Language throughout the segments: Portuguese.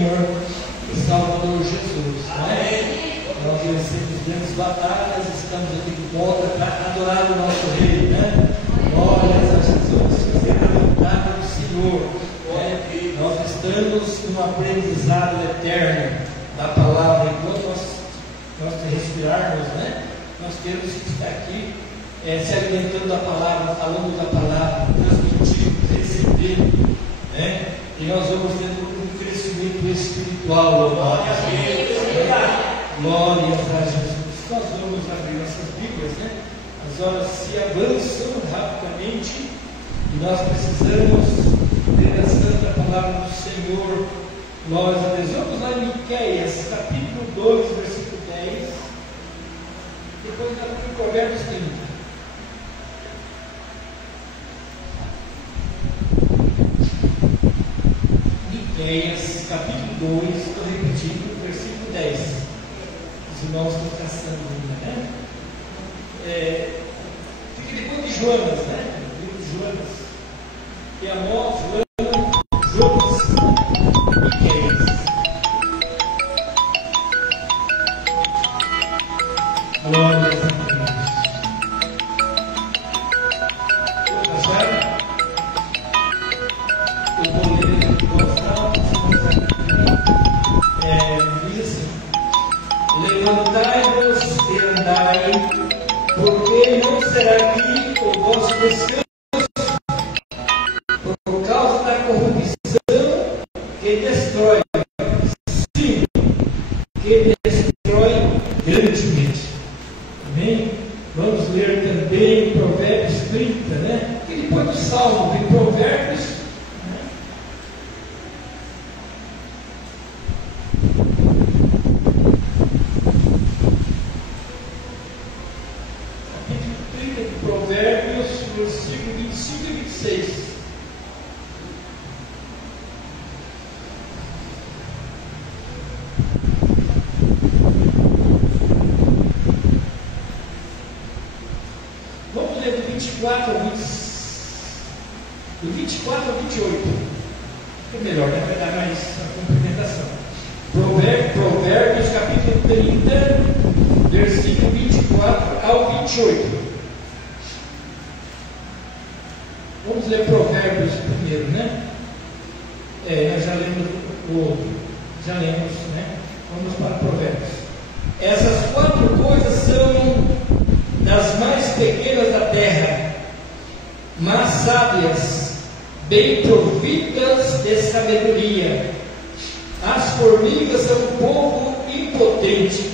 Senhor e Salvador Jesus. Né? Nós vencemos grandes batalhas, estamos aqui de volta para adorar o nosso Rei. Né? Glórias a Jesus, fazer a vontade do Senhor. Né? Nós estamos num aprendizado eterno da palavra. Enquanto nós respirarmos, né? Nós temos que estar aqui se alimentando da palavra, falando da palavra, transmitindo, recebendo, né? E nós vamos tendo um crescimento espiritual. Glória a Deus. Glória a Jesus. Nós vamos abrir nossas Bíblias, né? As horas se avançam rapidamente e nós precisamos ter a santa palavra do Senhor. Glória a Deus. Vamos lá em Miqueias, capítulo 2, versículo 10. Depois em Provérbios 30. Miqueias, capítulo 2, estou repetindo, versículo 10. Os irmãos estão caçando ainda, né? Fica depois de Jonas, né? O livro de Jonas. E Amós, Jonas, Miqueias. Glória a Deus. Tá certo? Eu vou ler aqui diz assim: levantai-vos e andai, porque não será aqui o vosso descanso por causa da corrupção que destrói, sim, que destrói grandemente. Amém? Vamos ler também Provérbios 30, né? E depois do Salmo, vem Provérbios. Capítulo 30 de Provérbios, versículo 25 e 26. Vamos ler do 24 ao 28. É melhor, né? Vai dar mais a complementação. Provérbios capítulo 30, versículo 24 ao 28. Vamos ler Provérbios primeiro, né? Nós já lemos o outro. Já lemos, né? Vamos para Provérbios. Essas 4 coisas são das mais pequenas da terra, mas sábias, bem providas de sabedoria. As formigas são um povo impotente,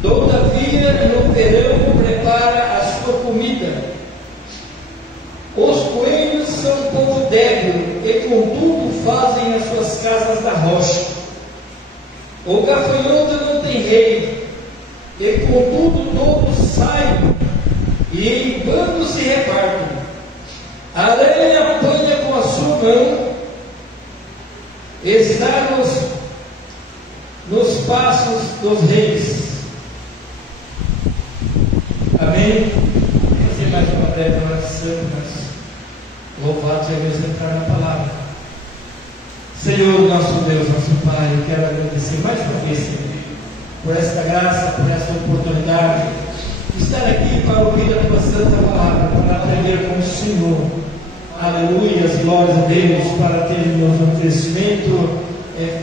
todavia no verão prepara a sua comida. Os coelhos são um povo débil e contudo fazem as suas casas da rocha. O gafanhoto não tem rei, e contudo todos saem e em bando se repartem. A aranha apanha com a sua mão, está nos passos dos reis. Amém? Vou fazer mais uma breve oração, mas louvado seja Deus entrar na palavra. Senhor, nosso Deus, nosso Pai, eu quero agradecer mais uma vez, Senhor, por esta graça, por esta oportunidade de estar aqui para ouvir a tua santa palavra, para aprender com o Senhor. Aleluia, glórias a Deus, para termos um crescimento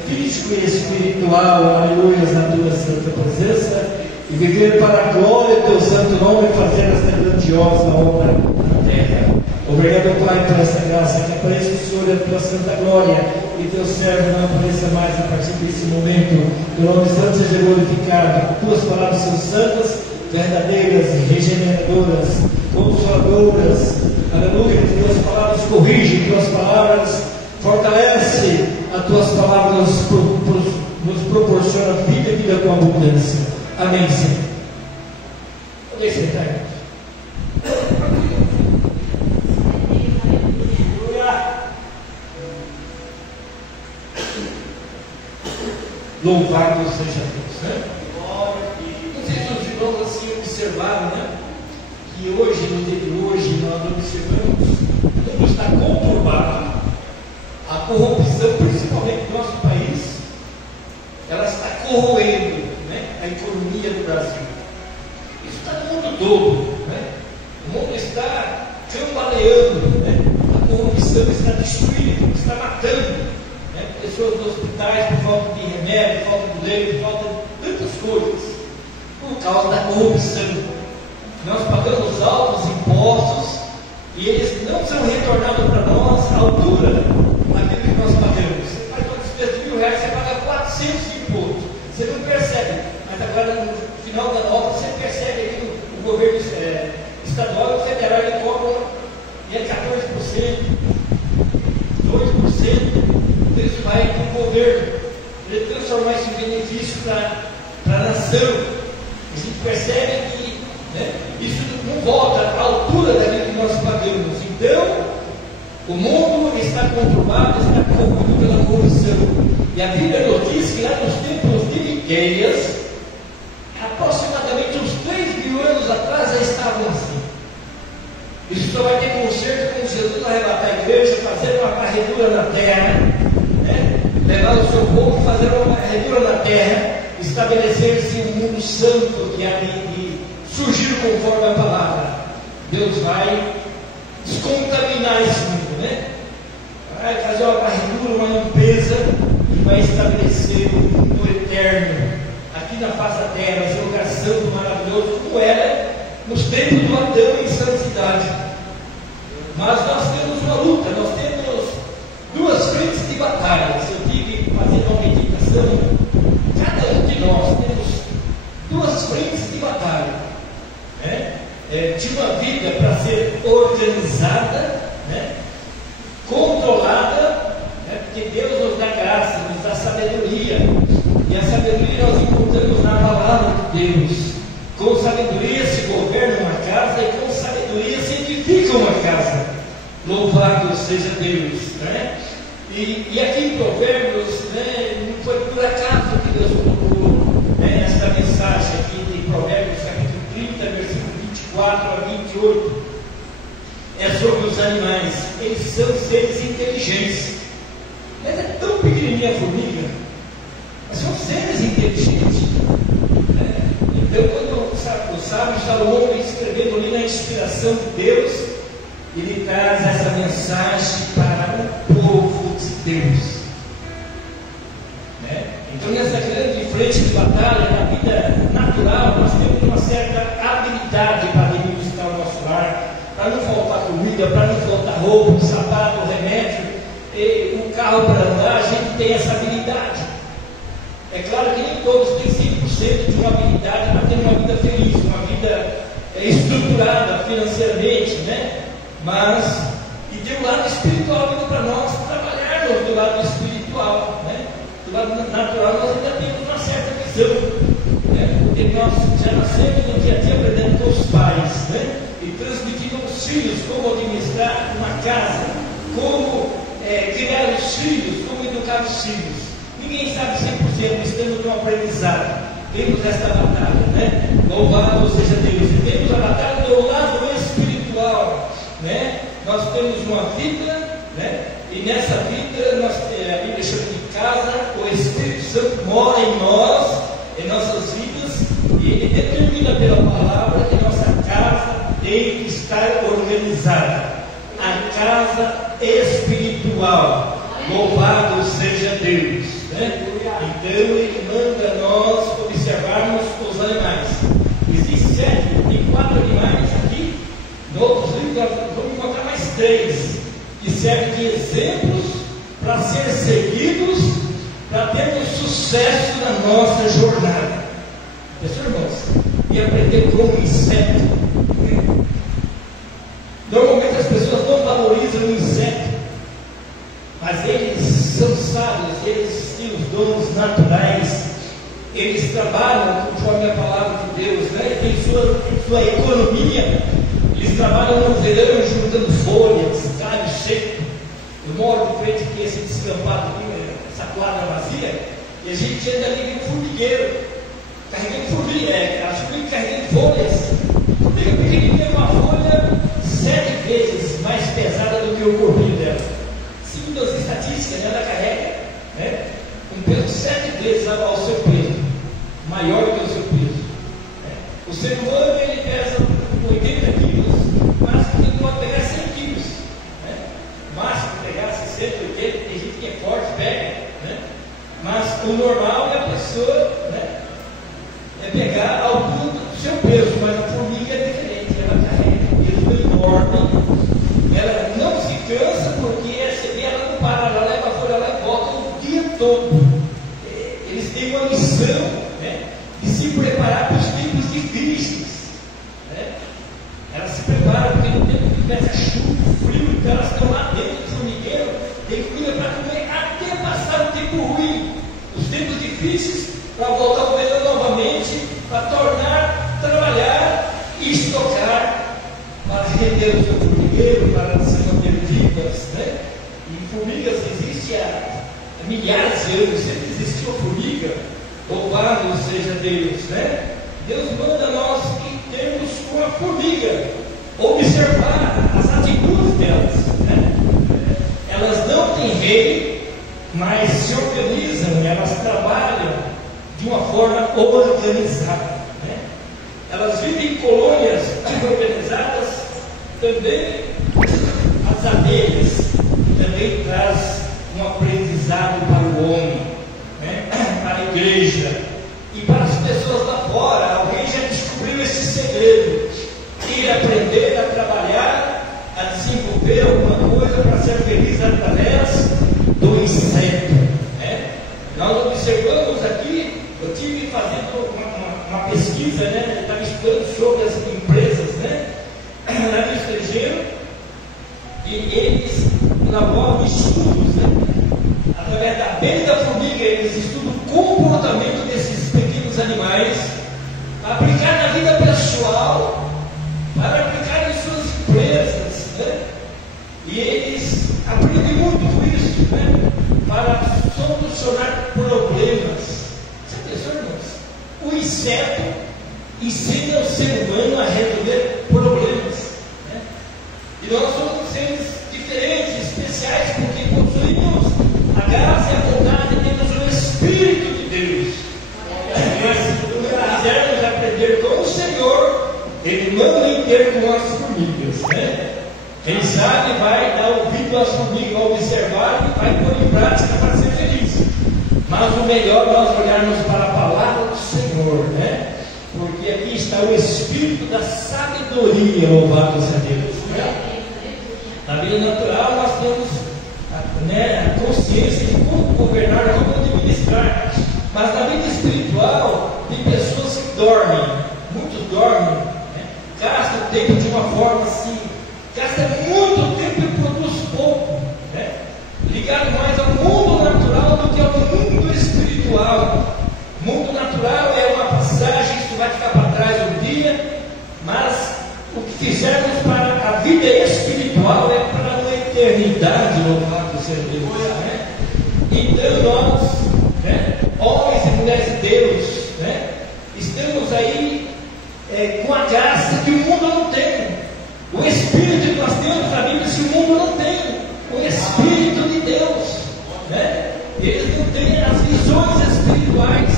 físico e espiritual, aleluia, na tua santa presença, e viver para a glória do teu santo nome e fazer esta grandiosa obra na terra. Obrigado, Pai, por esta graça, que apareça o Senhor e a tua santa glória, e teu servo não apareça mais a partir desse momento. O nome santo seja glorificado. Tuas palavras são santas, verdadeiras, regeneradoras, consoladoras. Aleluia. Tuas palavras corrigem, tuas palavras fortalecem, as tuas palavras nos proporcionam vida e vida com abundância. Amém, Senhor. Pode sentar, irmãos. Louvado seja Deus, né? Não sei se os irmãos assim observaram, né? Que hoje, no dia de hoje, nós observamos como está conturbado a corrupção, principalmente nós corroendo, né, a economia do Brasil. Isso está no mundo todo, né? O mundo está cambaleando, né? A corrupção está destruindo, está matando, né, pessoas nos hospitais por falta de remédio, por falta de leite, por falta de tantas coisas, por causa da corrupção. Nós pagamos altos impostos e eles não são retornados para nós à altura daquilo que nós pagamos. Você faz uma despesa de R$1.000, você paga 400 de imposto. Você não percebe, mas agora no final da nota você percebe que o governo estadual e federal ele cobra 14%, 2%. Então isso vai para o governo, ele transformar isso em benefício para a nação. A gente percebe que, né, isso não volta à altura daquilo que nós pagamos. Então, o mundo está conturbado, está corrompido pela corrupção. E a Bíblia nos diz que lá nos tempos de Miqueias, aproximadamente uns 3.000 anos atrás, já estavam assim. Isso só vai ter conserto quando Jesus arrebatar a igreja, fazer uma varredura na terra, né? Levar o seu povo, fazer uma varredura na terra, estabelecer-se um mundo santo que há de surgir conforme a palavra. Deus vai descontaminar esse mundo, né? Vai fazer uma varredura, uma limpeza e vai estabelecer o mundo eterno aqui na face da terra, esse lugar santo, maravilhoso, como era nos tempos do Adão em santidade. Mas nós temos uma luta, nós temos duas frentes de batalha. Se eu tive fazendo uma meditação, cada um de nós temos duas frentes de batalha, né? Tinha uma vida para ser organizada, né? Controlada, né? Porque Deus nos dá graça, nos dá sabedoria, e a sabedoria nós encontramos na palavra de Deus. Com sabedoria se governa uma casa e com sabedoria se edifica uma casa. Louvado seja Deus, né? E aqui em Provérbios, né, não foi por acaso que Deus colocou, né, essa mensagem aqui de Provérbios, capítulo 30, versículo 24 a 28. É sobre os animais. Eles são seres inteligentes. Mas é tão pequenininha a formiga, mas são seres inteligentes. Então, quando o sábio Salomão escrevendo ali na inspiração de Deus, ele traz essa mensagem para o povo de Deus, né? Então, nessa grande frente de batalha, na vida natural, nós temos uma certa habilidade para administrar o nosso lar, para não faltar comida, para não faltar roupa, um sapato, um remédio, um carro para andar. A gente tem essa habilidade. É claro que nem todos têm 100% de uma habilidade para ter uma vida feliz, uma vida estruturada financeiramente, né? Mas, e tem um lado espiritual vindo para nós trabalharmos do lado espiritual, né? Do lado natural nós ainda temos uma certa visão, né? Porque nós já nascemos no dia a dia aprendendo com os pais, né? E transmitindo aos filhos como administrar uma casa, como criar os filhos, como educar os filhos. Ninguém sabe 100%, estamos no aprendizado. Temos esta batalha, né? Louvado seja Deus. E temos a batalha do lado espiritual, né? Nós temos uma vida, né? E nessa vida, a Bíblia chama de casa, o Espírito Santo mora em nós, em nossas vidas, e ele determina pela palavra que nossa casa tem que estar organizada. A casa espiritual. Louvado seja Deus, né? Então ele manda nós observarmos os animais. Existem 4 animais aqui. Em outros livros nós vamos encontrar mais 3 que servem de exemplos para ser seguidos, para termos sucesso na nossa jornada. Pessoal, irmãos, e aprender como inseto. Normalmente as pessoas não valorizam o inseto, mas eles são sábios, eles têm os dons naturais, eles trabalham conforme a palavra de Deus, né? Tem sua economia. Eles trabalham no verão juntando folhas, galho seco. Eu moro de frente aqui, esse descampado aqui, essa quadra vazia, e a gente anda ali com formigueiro, carregando formiga, acho que carregando folhas. Formiga pequenininha, uma folha 7 vezes mais pesada do que o corpinho dela. Segundo as estatísticas, ela carrega, né, um peso 7 vezes ao seu peso. maior do que o seu peso. O ser humano, ele pesa 80 quilos, mas ele pode pegar 100 quilos. O máximo pegar 60, 80, tem gente que é forte, pega. Mas o normal é a pessoa é pegar a altura do seu peso, mas a formiga é diferente, ela carrega um peso enorme, ela não se cansa porque ela não para, ela leva a folha, ela volta o dia todo. Eles têm uma missão de se preparar para os tempos difíceis. Elas se preparam porque no tempo que começa chuva, frio, então elas estão lá dentro do formigueiro, tem comida para comer até passar o tempo ruim, os tempos difíceis, para voltar ao verão novamente, para tornar, trabalhar e estocar para render o seu formigueiro, para se manter vivas. E formigas existem há milhares de anos, sempre existiu a formiga, louvado seja Deus. Deus manda nós que temos uma formiga, observar as atitudes delas. Elas não têm rei, mas se organizam, elas trabalham de uma forma organizada. Elas vivem em colônias organizadas. Também as abelhas também traz um aprendizado para o homem, para a igreja e para as pessoas lá fora. Alguém já descobriu esse segredo, ir aprender a trabalhar, a desenvolver alguma coisa para ser feliz através do inseto. Nós observamos aqui, eu estive fazendo uma pesquisa, eu estava estudando sobre as empresas lá no estrangeiro, e eles elaboram estudos, através da abelha e da formiga, eles estudam o comportamento desses pequenos animais, para aplicar na vida pessoal, para aplicar em suas empresas, e eles aprendem muito com isso, para solucionar problemas. Você pensou, irmãos? O inseto ensina o ser humano a resolver problemas. E nós somos seres diferentes, especiais, porque possuímos a graça e a bondade, temos o Espírito de Deus. Mas se quisermos aprender com o Senhor, Ele manda ir com as formigas. Quem sabe vai dar ouvido às formigas, vai observar e vai pôr em prática para ser feliz. Mas o melhor é nós olharmos para a palavra do Senhor, porque aqui está o Espírito da sabedoria, louvado seja Deus. Na vida natural nós temos a consciência de como governar, como administrar, mas na vida espiritual tem pessoas que dormem, muitos dormem, gastam o tempo de uma forma assim, gasta muito tempo e produz pouco, ligado mais ao mundo natural do que ao mundo espiritual. O mundo natural é uma passagem que vai ficar para trás um dia, mas o que fizermos para a vida espiritual é para uma eternidade, louvado seja Deus. Então nós, homens e mulheres de Deus, estamos aí com a graça que o mundo não tem. O Espírito que nós temos na Bíblia, se o mundo não tem, o Espírito de Deus, eles não têm as visões espirituais,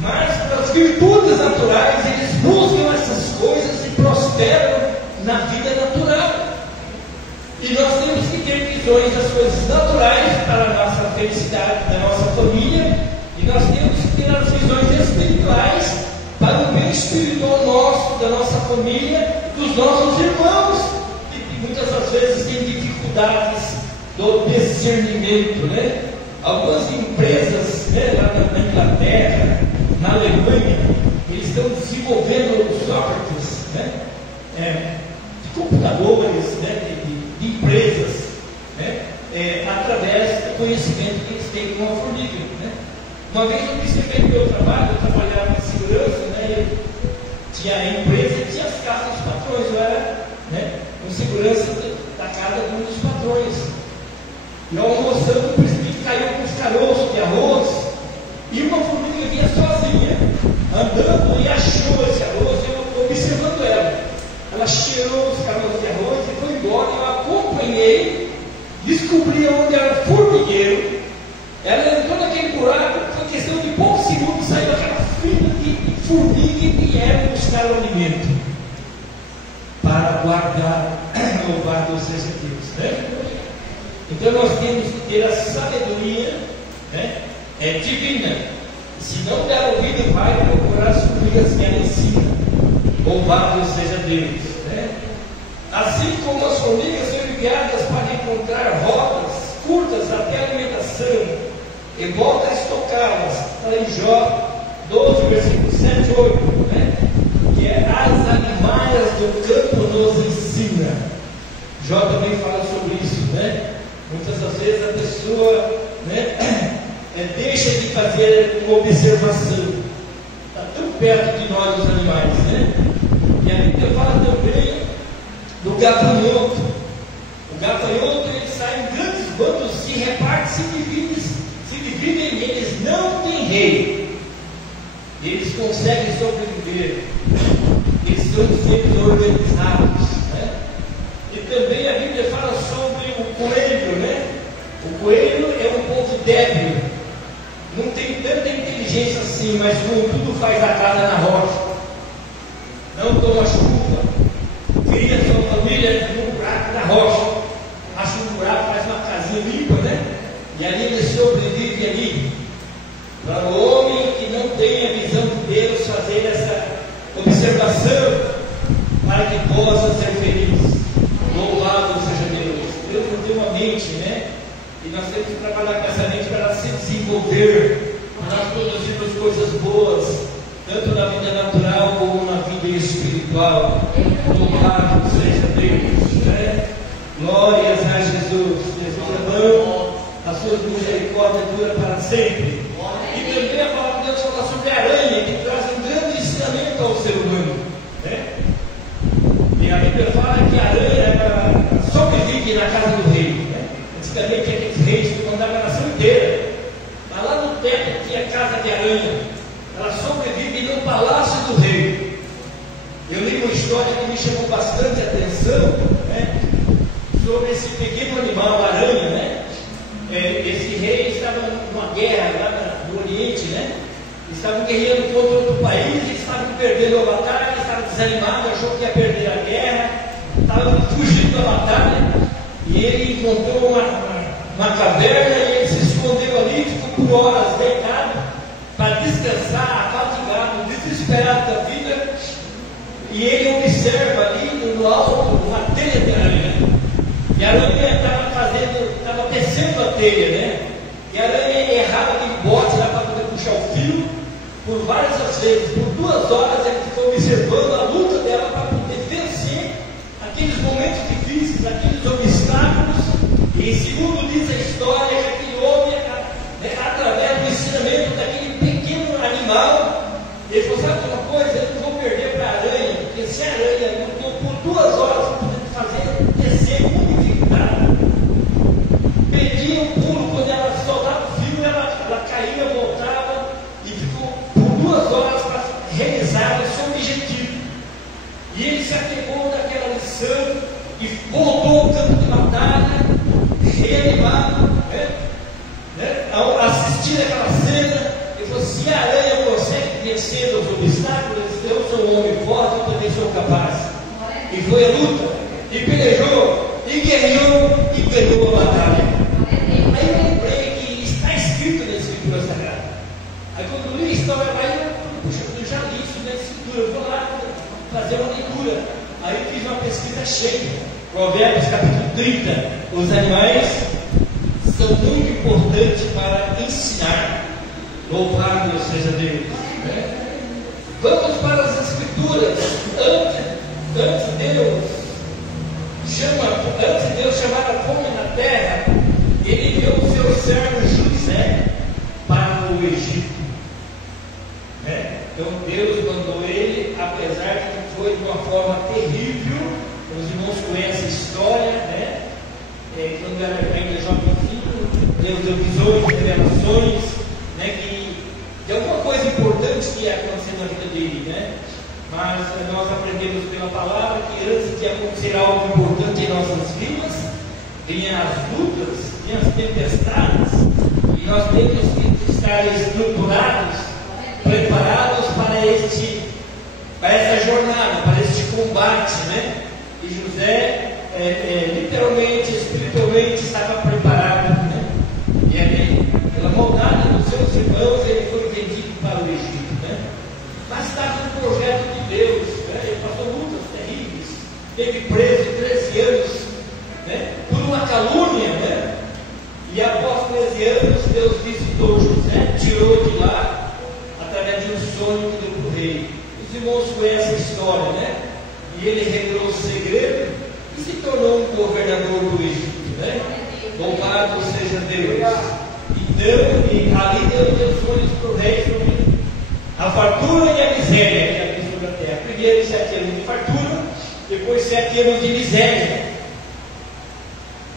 mas pelas virtudes naturais, eles buscam essas coisas e prosperam na vida natural. E nós temos que ter visões das coisas naturais para a nossa felicidade, da nossa família, e nós temos que ter as visões espirituais para o bem espiritual nosso, da nossa família, dos nossos irmãos, que muitas das vezes têm dificuldades do discernimento. Algumas empresas lá na Inglaterra, na Alemanha, eles estão desenvolvendo softwares de computadores, de empresas, através do conhecimento que eles têm com a formiga. Uma vez eu percebi no meu trabalho, eu trabalhava em segurança, tinha a empresa e tinha as casas dos patrões. Eu era um segurança da casa de um dos patrões. E almoçando, o presidente caiu com os caroços de arroz, e uma formiga vinha sozinha, andando, e achou esse arroz, eu observando ela. Ela cheirou os caroços de arroz e foi embora. Eu acompanhei, descobri onde era o formigueiro. Ela entrou naquele buraco, foi questão de poucos segundos, saiu aquela fila que vieram buscar o alimento para guardar, louvado seja Deus, né? Então nós temos que ter a sabedoria, né? Divina. Se não der ouvido, vai procurar as coisas que ela ensina. Louvado seja Deus, né? Assim como as formigas são enviadas para encontrar rodas curtas até a alimentação e volta a estocá-las. Está em Jó 12, versículos 7 e 8, né? Que é as animais do campo nos ensina. Jó também fala sobre isso, né? Muitas das vezes a pessoa, né, deixa de fazer uma observação. Está tão perto de nós os animais, né? E a Bíblia fala também do gafanhoto. O gafanhoto, ele sai em grandes bandos, se reparte, se dividem, eles não têm rei. Eles conseguem sobreviver. Eles são seres organizados, né? E também a Bíblia fala sobre o coelho, né? O coelho é um povo débil, não tem tanta inteligência assim, mas tudo faz a casa na rocha, não toma chuva, cria sua família num buraco na rocha, acha um buraco, faz uma casinha limpa, né? E ali ele sobrevive ali. Para o homem que não tem a visão de Deus, fazer essa observação para que possa ser feliz. Louvado seja Deus. Deus nos deu uma mente, né? E nós temos que trabalhar com essa mente para ela se desenvolver, para nós produzirmos coisas boas, tanto na vida natural como na vida espiritual. Louvado seja Deus, né? Glórias a Jesus. Jesus é bom, as suas misericórdias duram para sempre. E também a palavra de Deus fala sobre a aranha, que traz um grande ensinamento ao ser humano, né? E a Bíblia fala que a aranha sobrevive na casa do rei, né? Antigamente aqueles reis que mandavam a nação inteira, mas lá no teto tinha a casa de aranha. Ela sobrevive no palácio do rei. Eu li uma história que me chamou bastante atenção, né? Sobre esse pequeno animal, a aranha, né? Esse rei estava numa guerra lá no Oriente, né? Estavam guerreando contra outro país, eles estavam perdendo a batalha, estavam desanimados, achou que ia perder a guerra, estavam fugindo da batalha, e ele encontrou uma caverna e ele se escondeu ali, ficou por horas deitado, para descansar, afatigado, desesperado da vida, e ele observa ali no alto uma teia de aranha, e a aranha estava tecendo a teia, né? E a aranha errava aquele bote lá para poder puxar o fio, por várias vezes, por 2 horas ele ficou observando a luta dela para poder vencer aqueles momentos difíceis, aqueles obstáculos. E segundo diz a história, que aquele homem, através do ensinamento daquele pequeno animal, ele falou: sabe uma coisa, eu não vou perder para a aranha, porque se a aranha lutou por 2 horas para poder fazer descer com dificuldade, perdia um pulo, quando ela soltava o fio, ela caía, voltava, e ficou por 2 horas para realizar o seu objetivo. E ele se apegou daquela lição e voltou ao campo de batalha, reanimado, né? Ao assistir aquela cena, ele falou: se a aranha consegue vencer os obstáculos, eu sou um homem forte, eu também sou capaz. E foi a luta, e pelejou, e guerreou, e ganhou a batalha. Aí eu lembrei que está escrito na Escritura Sagrada. Aí quando eu li a história lá, eu já li isso na Escritura, eu vou lá fazer uma leitura. Aí eu fiz uma pesquisa cheia. Provérbios capítulo 30. Os animais são muito importantes para ensinar. Louvado seja Deus, né? Vamos para as Escrituras. Antes de Deus chamar a fome na terra, ele enviou o seu servo José para o Egito, né? Então Deus mandou ele, apesar de que foi de uma forma terrível. Os irmãos conhecem a história, né? Quando era ainda jovenzinho, Deus deu visões, revelações, né? Que de alguma coisa importante que ia acontecer na vida dele, né? Mas nós aprendemos pela palavra que antes de acontecer algo importante em nossas vidas, vinham as lutas, vinham as tempestades, e nós temos que estar estruturados, preparados para este para essa jornada, para este combate, né? E José, literalmente, espiritualmente, estava preparado, né? E ali, pela maldade dos seus irmãos, ele foi vendido para o Egito, né? Mas estava no projeto de Deus, né? Ele passou lutas terríveis, teve preso 13 anos, né? Por uma calúnia, né? E após 13 anos, Deus visitou José, tirou de lá, através de um sonho que deu para o rei. Os irmãos conhecem a história, né? E ele revelou o segredo e se tornou um governador do Egito, né? Louvado seja Deus. Então, e ali Deus deu sonhos para o rei sobre a fartura e a miséria que havia sobre a terra. Primeiro 7 anos de fartura, depois 7 anos de miséria.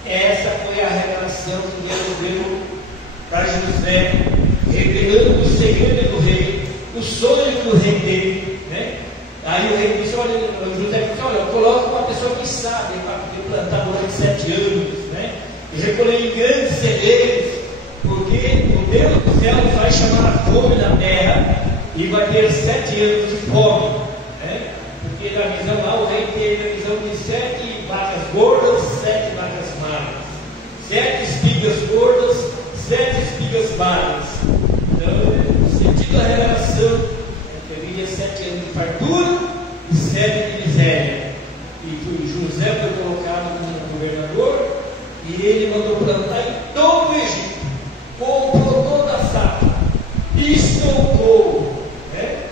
Essa foi a revelação que Deus deu para José, revelando o segredo do rei, o sonho que o rei teve, né? Aí o rei disse, José disse, olha, eu coloco uma pessoa que sabe para poder plantar durante 7 anos, né? E recolher em grandes celeiros, porque o Deus do céu vai chamar a fome na terra e vai ter 7 anos de fome, né? Porque na visão lá o rei teve a visão de 7 vacas gordas, 7 vacas magras, 7 espigas gordas, 7 espigas magras. Então, o sentido da revelação é que havia 7 anos de fartura e 7 de miséria. E José foi colocado como governador e ele mandou plantar em todo o Egito, comprou toda a safra, estocou, né?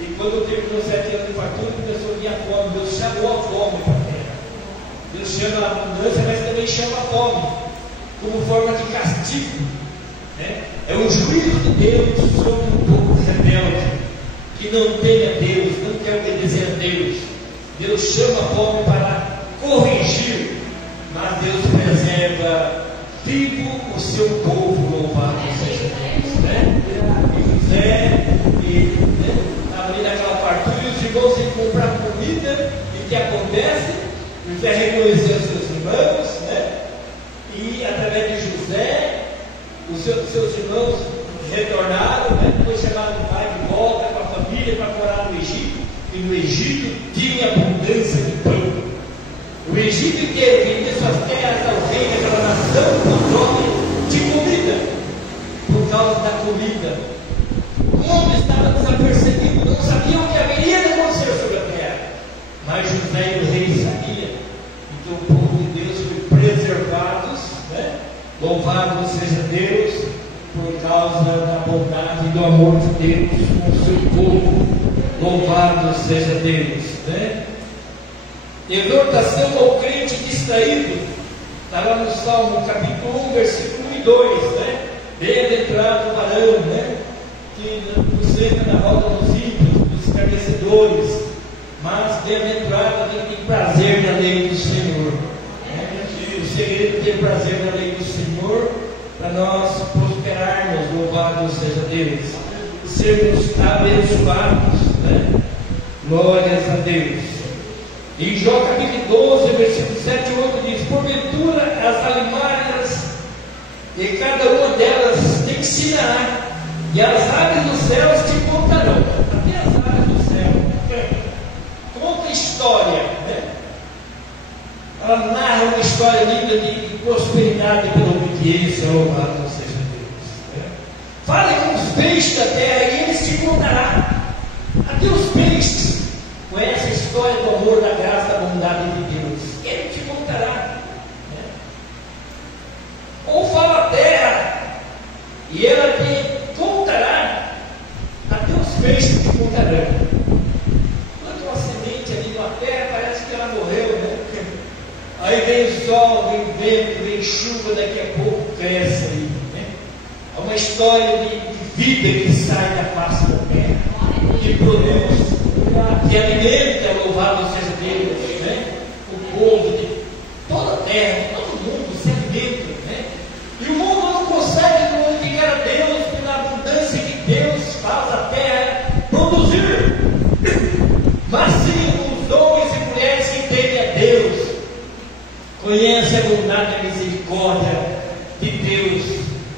E quando terminou 7 anos de fartura, começou a vir a fome. Deus chamou a fome para a terra. Deus chama a abundância, mas também chama a fome, como forma de castigo, né? É um juízo de Deus sobre um povo rebelde, que não teme a Deus, não quer obedecer a Deus. Deus chama a fome para corrigir, mas Deus preserva vivo o seu povo, louvado seja Deus, né? E José, estava ali naquela fartura, e os irmãos iam comprar comida, e o que acontece? José reconheceu seus irmãos, né? E através de José, os seus irmãos retornaram, né? Depois chamaram o pai de volta com a família para morar no Egito, e no Egito tinha abundância de pão. O Egito inteiro vendia suas terras ao rei daquela nação com troca de comida, por causa da comida. O mundo estava desapercebido, não sabia o que haveria de acontecer sobre a terra, mas José e o rei sabiam. Então o povo de Deus foi preservados, né? Louvado seja Deus, por causa da bondade e do amor de Deus com o seu povo. Louvado seja Deus, né? Exortação ao crente distraído, está lá no Salmo capítulo 1, versículo 1 e 2, né? Bem-aventurado o varão, né? Que não senta na roda dos ímpios, dos escarnecedores, mas bem-aventurado aquele que tem prazer na lei do Senhor, né? E o segredo de ter prazer na lei do Senhor, para nós prosperarmos, louvado seja Deus, sermos abençoados, né? Glórias a Deus. Em Jó capítulo 12, versículo 7 e 8 diz: porventura as alimárias, e cada uma delas te ensinará, e as aves dos céus te contarão. Até as aves do céu conta história, né? Ela narra uma história linda de prosperidade pela obediência, louvado seja Deus, né? Fale com os peixes da terra e eles te contarão. Até os peixes conhecem a história do amor, da graça, da bondade de Deus. Ele te contará, né? Ou fala a terra e ela te contará. Até os peixes te contarão. Quando uma semente ali na terra, parece que ela morreu, né? Aí vem o sol, vem o vento, vem chuva, daqui a pouco cresce aí, né? É uma história de vida que sai da face da terra, que produz, que alimenta, louvado seja Deus, né? O povo de toda a terra, todo mundo se alimenta, né? E o mundo não consegue glorificar a Deus pela abundância que Deus faz a terra produzir, mas sim os homens e mulheres que temem a Deus, conhecem a bondade e a misericórdia de Deus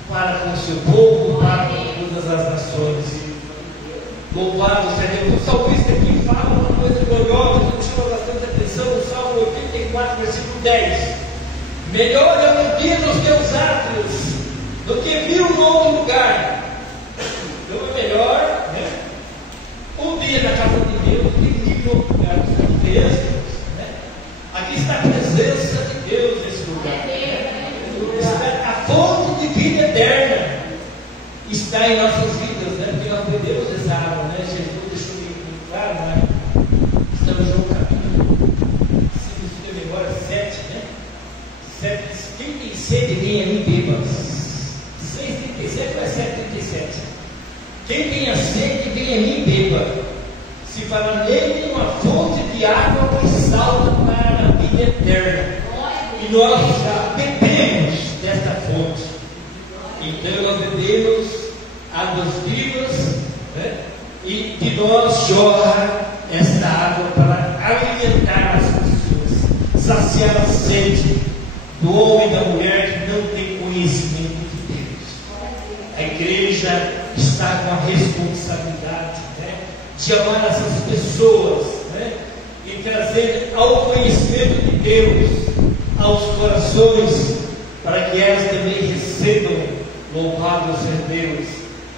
para com o seu povo, para com todas as nações. Louvado seja Deus. O salmista aqui fala Melhor é um dia nos teus átrios do que mil no outro lugar. Então é melhor, né, um dia na casa de Deus do que mil no outro lugar. Né? Aqui está a presença de Deus nesse lugar. Né? A fonte de vida eterna está em nossas vidas, né? Porque nós bebemos essa água, né? Jesus deixou bem claro, né? Estamos no capítulo, se me memória, 7, né? 7, quem tem sede, vem a mim beba. 6,37 ou 7,37? Quem tem a sede, vem a mim beba. Se fala nele uma fonte de água que salta para a vida eterna. E nós já bebemos desta fonte. Então nós bebemos águas vivas, né? E de nós jorra esta água para alimentar as pessoas, saciar a sede do homem e da mulher que não tem conhecimento de Deus. A igreja está com a responsabilidade, né, de amar essas pessoas, né, e trazer ao conhecimento de Deus aos corações, para que elas também recebam. Louvado seja Deus,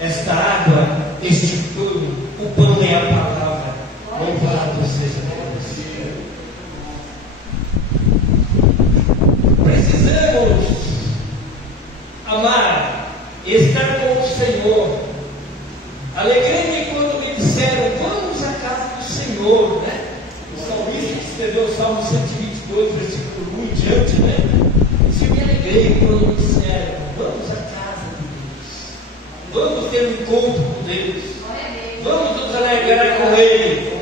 esta água, este pão, o pão é a palavra. Louvado seja Deus. Precisamos amar, estar com o Senhor. Alegrei-me quando me disseram: vamos à casa do Senhor, né? O salmista que escreveu o Salmo 122, versículo 1 em diante, né? Disse: eu me alegrei quando me disseram: vamos à casa. Vamos ter um encontro com Deus. Vamos nos alegrar com Ele.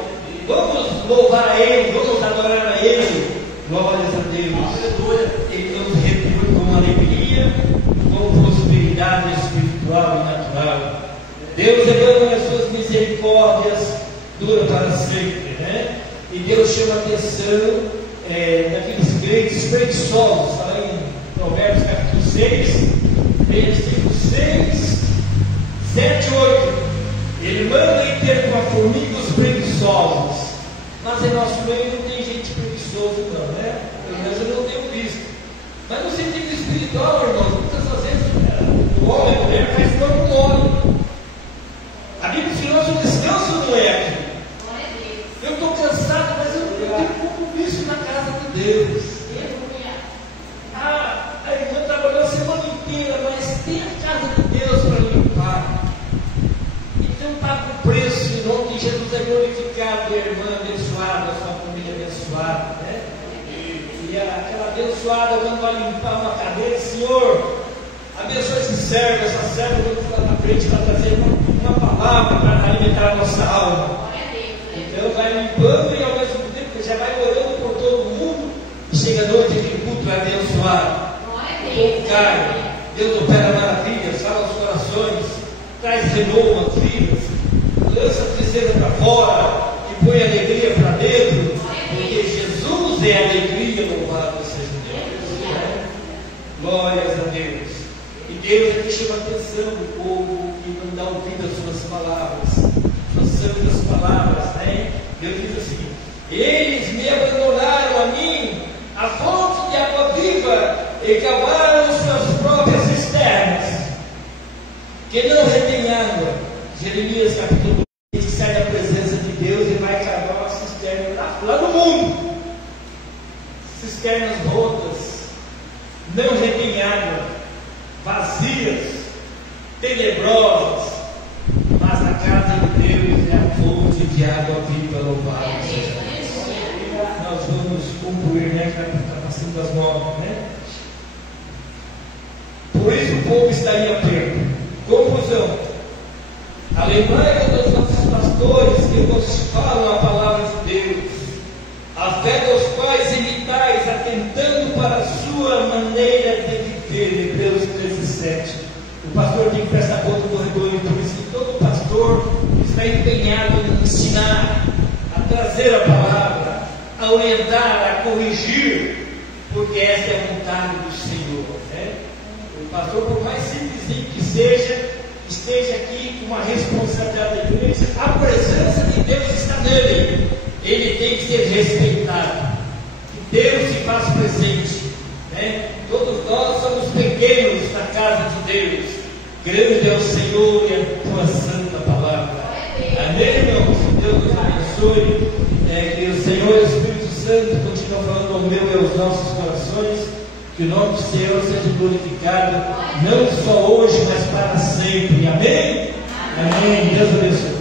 Vamos louvar a Ele. Vamos adorar a Ele. Glórias a Deus. Ele nos retribui com alegria, com prosperidade espiritual e natural. Deus derrama as suas misericórdias, dura para sempre, né? E Deus chama a atenção daqueles crentes preguiçosos. Está lá em Provérbios capítulo 6, versículo 6. 7, 8, ele manda ir ter com a formiga os preguiçosos, mas em nosso meio não tem gente preguiçosa não, né? Pelo menos eu não tenho visto. Mas no sentido espiritual, irmãos, muitas das vezes o homem e a mulher faz corpo mole. A Bíblia diz que nosso descanso não é aqui. Eu estou cansado, mas eu tenho compromisso na casa de Deus. A irmã trabalhou a semana inteira, mas tem a casa de Deus para limpar. Então paga o preço em nome de Jesus, é glorificado, a irmã abençoada, a sua família abençoada, né? E aquela abençoada, quando vai limpar uma cadeira, Senhor, abençoa esse servo, essa serva, quando está na frente, para trazer uma palavra para alimentar a nossa alma. Então vai limpando e ao mesmo tempo já vai orando por todo mundo, e chega a noite aquele culto é abençoado. O povo cai, Deus opera maravilhas, salva os corações, traz renovo às vidas, lança a tristeza para fora e põe alegria para dentro, porque Jesus é alegria, louvado seja Deus. Glórias a Deus. E Deus aqui chama a atenção do povo que não dá ouvido às suas palavras, suas santas palavras, né? Deus diz assim: eles me abandonaram a mim, a fonte de água viva, e cavaram suas próprias cisternas, que não retém água. Jeremias capítulo 2, que sai da presença de Deus e vai cavar uma cisterna lá no mundo. Cisternas rotas, não retém água, vazias, tenebrosas, mas a casa de Deus é a fonte de água viva, louvado. Nós vamos concluir, né? Que vai estar passando as 9, né? Por isso o povo estaria perto. Conclusão: lembrai-vos dos nossos pastores que vos falam a palavra de Deus, a fé dos quais imitais, atentando para a sua maneira de viver. Hebreus 13:7. O pastor tem que prestar conta do rebanho, por isso que todo pastor está empenhado em ensinar, a trazer a palavra, a orientar, a corrigir, porque essa é a vontade do Senhor, né? O pastor, por mais simplesinho que seja, esteja aqui com uma responsabilidade da igreja, a presença de Deus está nele, ele tem que ser respeitado, que Deus se faz presente, né? Deus. Grande é o Senhor e a tua santa palavra. Amém, irmãos? Deus nos abençoe. Que o Senhor Espírito Santo continue falando ao meu e aos nossos corações. Que o nome do Senhor seja glorificado, não só hoje, mas para sempre. Amém? Amém. Deus abençoe.